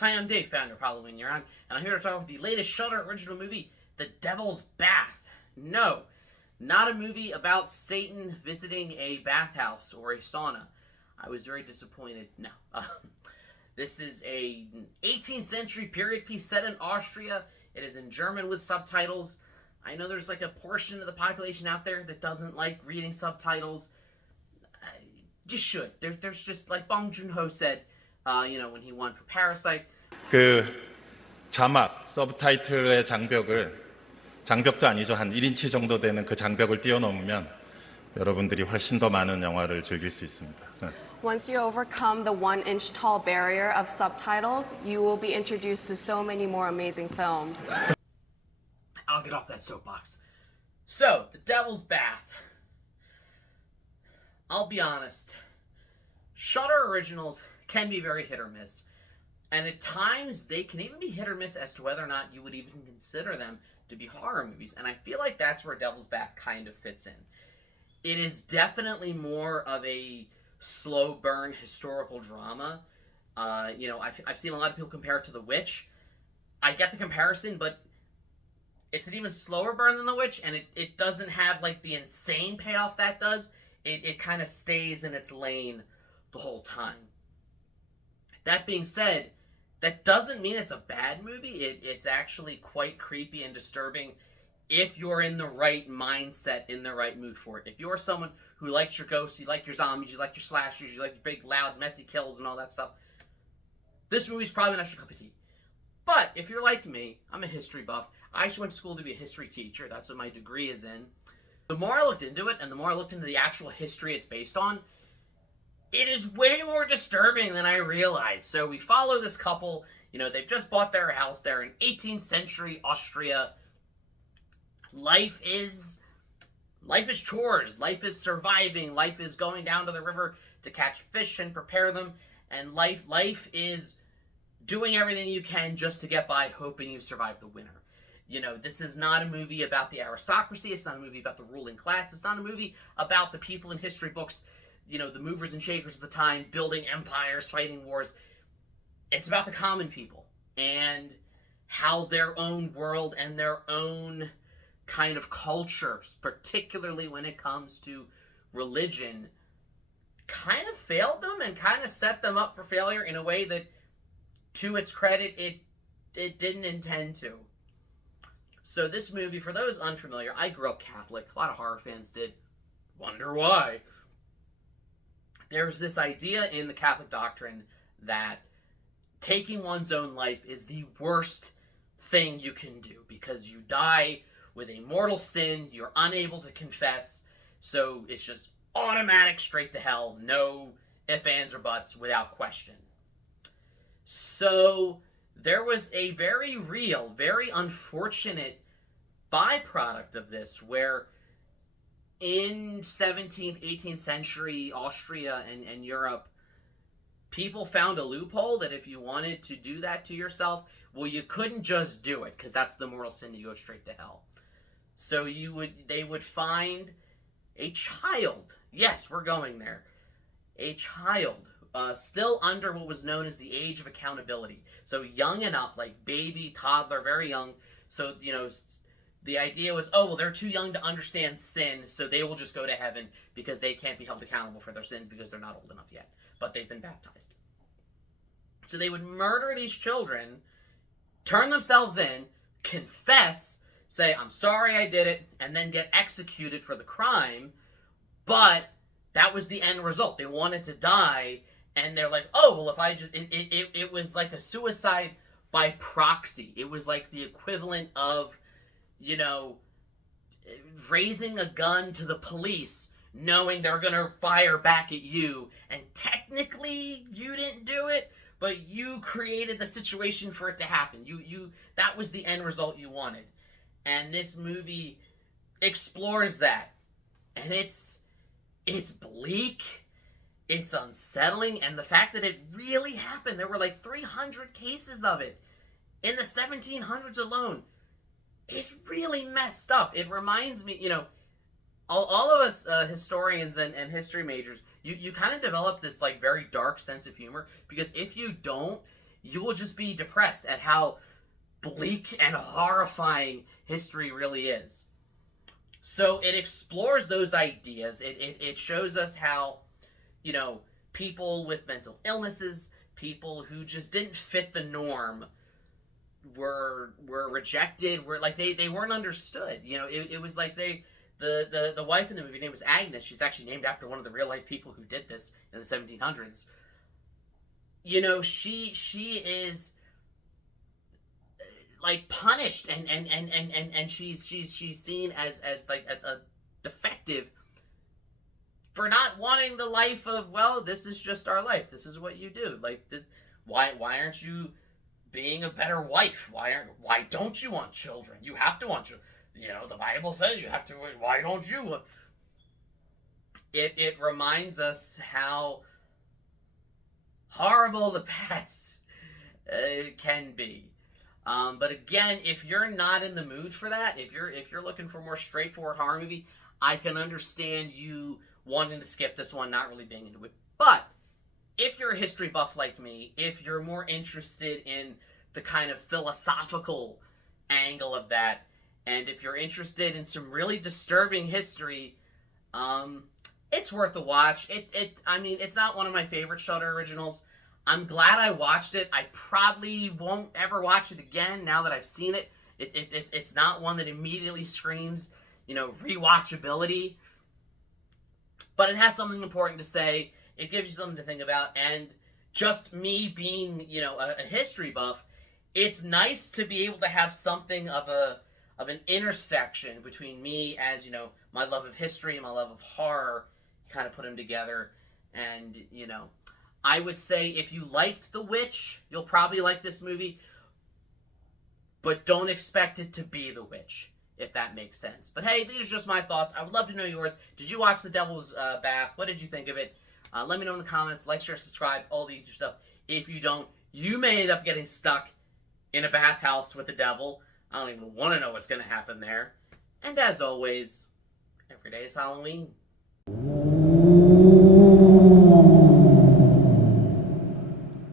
Hi, I'm Dave, founder of Halloween You're On, and I'm here to talk about the latest Shudder original movie, The Devil's Bath. No, not a movie about Satan visiting a bathhouse or a sauna. I was very disappointed. No. This is an 18th century period piece set in Austria. It is in German with subtitles. I know there's like a portion of the population out there that doesn't like reading subtitles. You should. There's just, like Bong Joon-ho said, when he won for Parasite. 그 자막, 서브타이틀의 장벽도 아니죠. 한 1인치 정도 되는 그 장벽을 뛰어넘으면 여러분들이 훨씬 더 많은 영화를 즐길 수 있습니다. Once you overcome the 1-inch tall barrier of subtitles, you will be introduced to so many more amazing films. I'll get off that soapbox. So, The Devil's Bath. I'll be honest. Shudder originals can be very hit or miss. And at times, they can even be hit or miss as to whether or not you would even consider them to be horror movies. And I feel like that's where Devil's Bath kind of fits in. It is definitely more of a slow burn historical drama. I've seen a lot of people compare it to The Witch. I get the comparison, but it's an even slower burn than The Witch, and it doesn't have like the insane payoff that does. It kind of stays in its lane the whole time. That being said, that doesn't mean it's a bad movie. It's actually quite creepy and disturbing if you're in the right mindset, in the right mood for it. If you're someone who likes your ghosts, you like your zombies, you like your slashers, you like your big, loud, messy kills and all that stuff, this movie's probably not your cup of tea. But if you're like me, I'm a history buff. I actually went to school to be a history teacher. That's what my degree is in. The more I looked into it, and the more I looked into the actual history it's based on, it is way more disturbing than I realized. So we follow this couple. They've just bought their house there in 18th century Austria. Life is chores. Life is surviving. Life is going down to the river to catch fish and prepare them. And life is doing everything you can just to get by, hoping you survive the winter. This is not a movie about the aristocracy. It's not a movie about the ruling class. It's not a movie about the people in history books, the movers and shakers of the time, building empires, fighting wars. It's about the common people and how their own world and their own kind of cultures, particularly when it comes to religion, kind of failed them and kind of set them up for failure in a way that, to its credit, it didn't intend to. So this movie, for those unfamiliar, I grew up Catholic. A lot of horror fans did. Wonder why. There's this idea in the Catholic doctrine that taking one's own life is the worst thing you can do because you die with a mortal sin, you're unable to confess, so it's just automatic straight to hell, no ifs, ands, or buts, without question. So there was a very real, very unfortunate byproduct of this where in 17th, 18th century Austria and Europe, people found a loophole that if you wanted to do that to yourself, well, you couldn't just do it because that's the mortal sin, you go straight to hell. So they would find a child. Yes, we're going there. A child, still under what was known as the age of accountability. So young enough, like baby, toddler, very young. So, the idea was, they're too young to understand sin, so they will just go to heaven because they can't be held accountable for their sins because they're not old enough yet. But they've been baptized. So they would murder these children, turn themselves in, confess, say, I'm sorry I did it, and then get executed for the crime. But that was the end result. They wanted to die, and they're like, if I just... It was like a suicide by proxy. It was like the equivalent of, raising a gun to the police, knowing they're going to fire back at you, and technically you didn't do it, but you created the situation for it to happen. That was the end result you wanted. And this movie explores that. And it's bleak, it's unsettling, and the fact that it really happened, there were like 300 cases of it in the 1700s alone, is really messed up. It reminds me, all of us historians and history majors, you kind of develop this like very dark sense of humor, because if you don't, you will just be depressed at how bleak and horrifying history really is. So it explores those ideas. It shows us how, you know, people with mental illnesses, people who just didn't fit the norm, were rejected, were like they weren't understood. You know, it was like the wife in the movie, her name was Agnes. She's actually named after one of the real life people who did this in the 1700s. You know, she is like punished, and she's seen as like a defective for not wanting the life of, well, this is just our life, this is what you do, like why aren't you being a better wife, why don't you want children, you have to want children, you know, the Bible says you have to, why don't you? It reminds us how horrible the past can be. But again, if you're not in the mood for that, if you're looking for a more straightforward horror movie, I can understand you wanting to skip this one, not really being into it. But if you're a history buff like me, if you're more interested in the kind of philosophical angle of that, and if you're interested in some really disturbing history, it's worth a watch. I mean, it's not one of my favorite Shudder originals. I'm glad I watched it. I probably won't ever watch it again now that I've seen it. It's not one that immediately screams, you know, rewatchability. But it has something important to say. It gives you something to think about. And just me being, you know, a history buff, it's nice to be able to have something of an intersection between me as, you know, my love of history and my love of horror, kind of put them together. And, you know, I would say if you liked The Witch, you'll probably like this movie, but don't expect it to be The Witch, if that makes sense. But hey, these are just my thoughts. I would love to know yours. Did you watch The Devil's Bath? What did you think of it? Let me know in the comments. Like, share, subscribe, all the YouTube stuff. If you don't, you may end up getting stuck in a bathhouse with the devil. I don't even want to know what's going to happen there. And as always, every day is Halloween.